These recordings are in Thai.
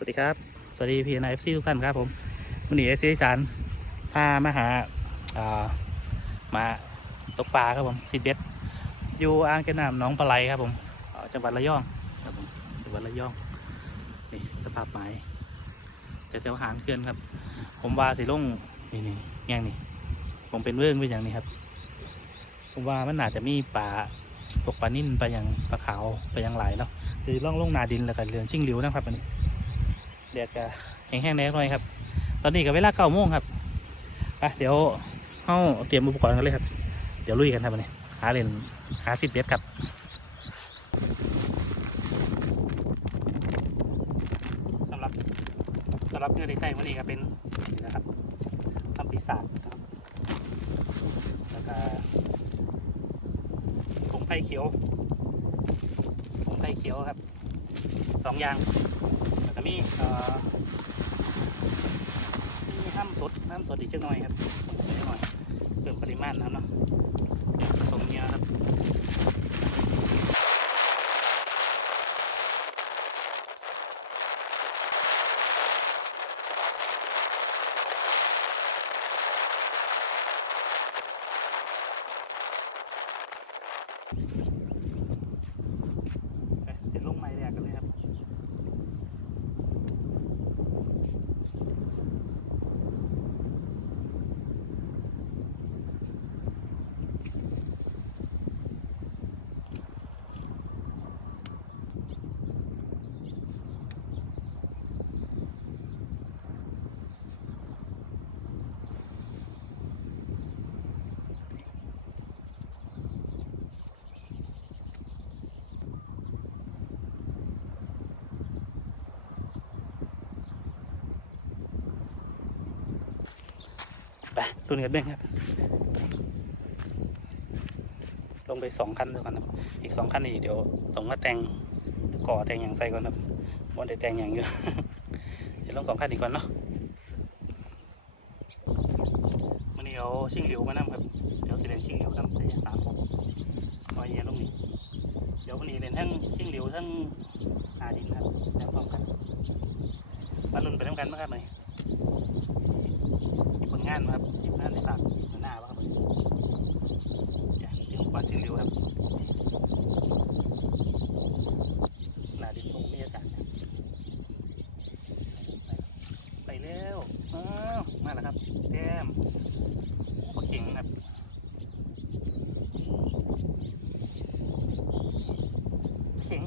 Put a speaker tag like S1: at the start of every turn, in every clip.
S1: สวัสดีครับ สวัสดีพี่นายเอฟซีทุกท่านครับผมวันนี้เอฟซีสารพามาหาอ่ามาตกปลาครับผมสิบเบ็ดอยู่อ่างเก็บน้ำหน้องปลาไหลครับผมจังหวัดระยองครับผมจังหวัดระยองนี่สภาพไม้แถวๆหางเขื่อนครับ ผมว่าสิลงนี่นี่แง่งนี่ผมเป็นเรื่องเป็นอย่างนี้ครับ ผมว่ามันน่าจะมีปลาตกปลานิ่นไปอย่างปลาขาวไปอย่างหลเนาะคือล่องลงนาดินแล้วก็เรือนชิงหลิวนะครับอันนี้ เดี๋ยวจะแห้งๆแน่หน่อยครับ ตอนนี้ก็เวลาเก้าโมงครับไปเดี๋ยวเข้าเตรียมอุปกรณ์กันเลยครับ เดี๋ยวลุยกันครับวันนี้หาเลนหาสิบเบสครับสำหรับสำหรับเนื้อที่ใส่วันนี้ก็เป็นนี่นะครับทำปีศาจนะครับแล้วก็ผงไผ่เขียวผงไผ่เขียวครับสองอย่าง ก็มีมีน้ำสดห้ามสดอีกจักหน่อยครับนิดหน่อยเพิ่มปริมาณนะครับเนาะผสมเยอครับไปเดี๋ยวลงไม้แรกกันเลยครับ ไปรุ่นกันเบ้งครับ ลงไปสองคันด้วยกันครับ อีกสองคันนี่เดี๋ยวต้องมาแต่งก่อแต่งอย่างใส่ก่อนครับวันได้แต่งอย่างเยอะเดี๋ยวลงสองคันอีกก่อนเนาะมันนี้เอาชิงเหลียวมานํครับ เดี๋ยวสิเล่นชิงเหลียวครับระยะสามหกวายเย็นลงนี้เดี๋ยววันนี้เล่นทั้งชิงเหลียวทั้งหาดินครับแล้วพร้อมกันมาลุ้นไปทำกันไหมครับไหมมีผลงานครับทีมงานในฝากหน้าว่าครับเดี๋ยวเดี๋ยวปลาชิงเร็วครับหนาดินคงมีอากาศนะไปแล้วอ้าวมาแล้วครับแก้มโอ้ปลาเก่งครับเก่ง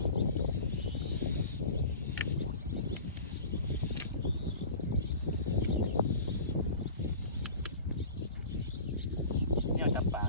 S1: เนี่ยจับปลา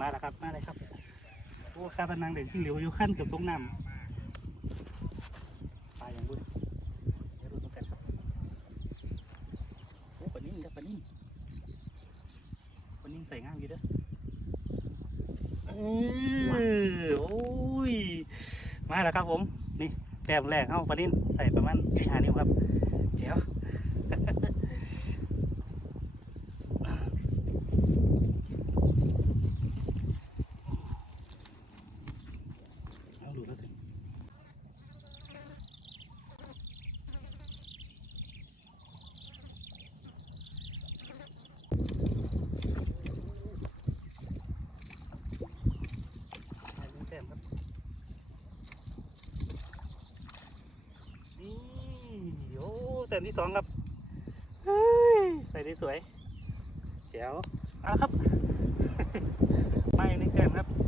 S1: มาแล้วครับ มาเลยครับโอ้ข้าพนังเด่นที่เหลียวอยู่ขั้นเกือบตรงน้ำปลาอย่างบุญเดี๋ยวดูตรงกันครับโอ้ปลานิ่งครับปลานิ่งปลานิ่งใส่ง่ามอยู่เด้อเออโอ้ย มาแล้วครับผม นี่แต้มแรกเข้าปลานิ่งใส่ประมาณสี่ห้านิ้วครับเดี๋ยว เอาดูแล้วถึงถ่ายรูปแต้มครับ นี่โอ้แต้มที่สองครับเฮ้ยใส่ได้สวยแจ๋วเอาละครับ ไม่หนึ่งแต้มครับ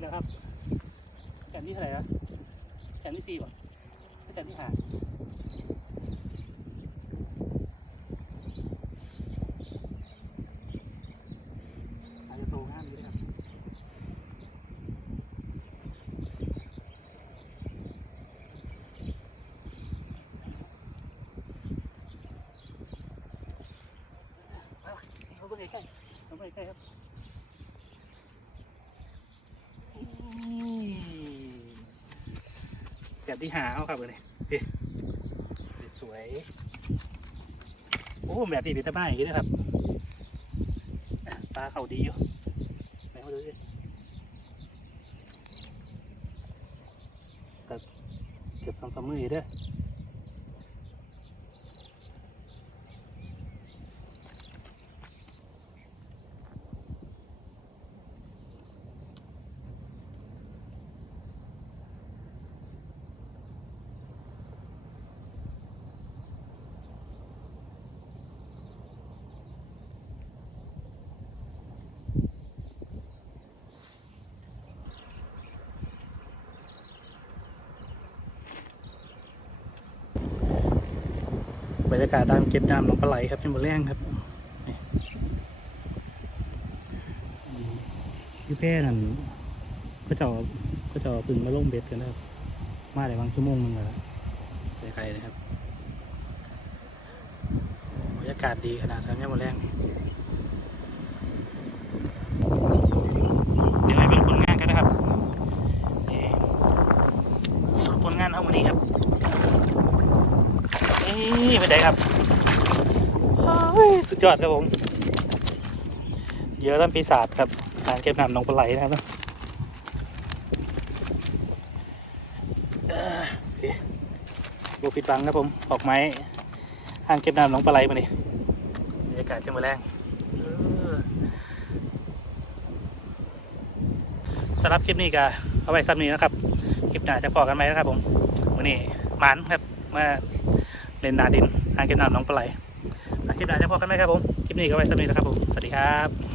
S1: แล้วครับ แผ่นที่เท่าไหร่นะแผ่นที่สี่ป่ะแผ่นที่ห้าอาจจะโตง่ามีด้วยครับเอาเอาไปใกล้ๆเอาไปใกล้ครับ แบบที่หาเอาครับเลยพี่สวย โอ้แบบที่เป็นตะบ้าอย่างนี้นะครับอะปลาเขาดีอยู่ไหนมาดูสิก็เก็บสองสามมืออยู่เด้อ บบรรยากาศด้านเก็บน้ำลงปลาไหลครับเป็นบนแรงครับนี่พี่แพร่นั่นก็จะเอาก็จะเอาพึ่งมาลงเบ็ดกันนะครับ มาได้บางชั่วโมงหนึงแล้วล่ะใส่ไข่นะครับบรรยากาศดีขนาดทั้งนี้บนแรงเดี๋ยวให้เป็นผลงานกันนะครับนี่สรุปผลงานเท่าวันนี้ครับ นี่ ไปไหนครับสุดยอดครับผม เยอะลำปีศาจครับการเก็บน้ำหนองปลาไหลนะครับเอ้อนี่บุผิดหวังครับผม ออกไม้ห่างเก็บน้ำหนองปลาไหลมานี่บรรยากาศเช่นมาแรงสำหรับคลิปนี้ก็เอาไว้ซ้ำนี้นะครับ คลิปหน้าจะพอกันไหมนะครับผมวันนี้หมันครับมา เลนนาดินหางเก็บน้ำหน้องปลาไหลอะคลิปหน้าจะพอกันไหมครับผม คลิปนี้ก็ไว้สำหรับนี้นะครับผม สวัสดีครับ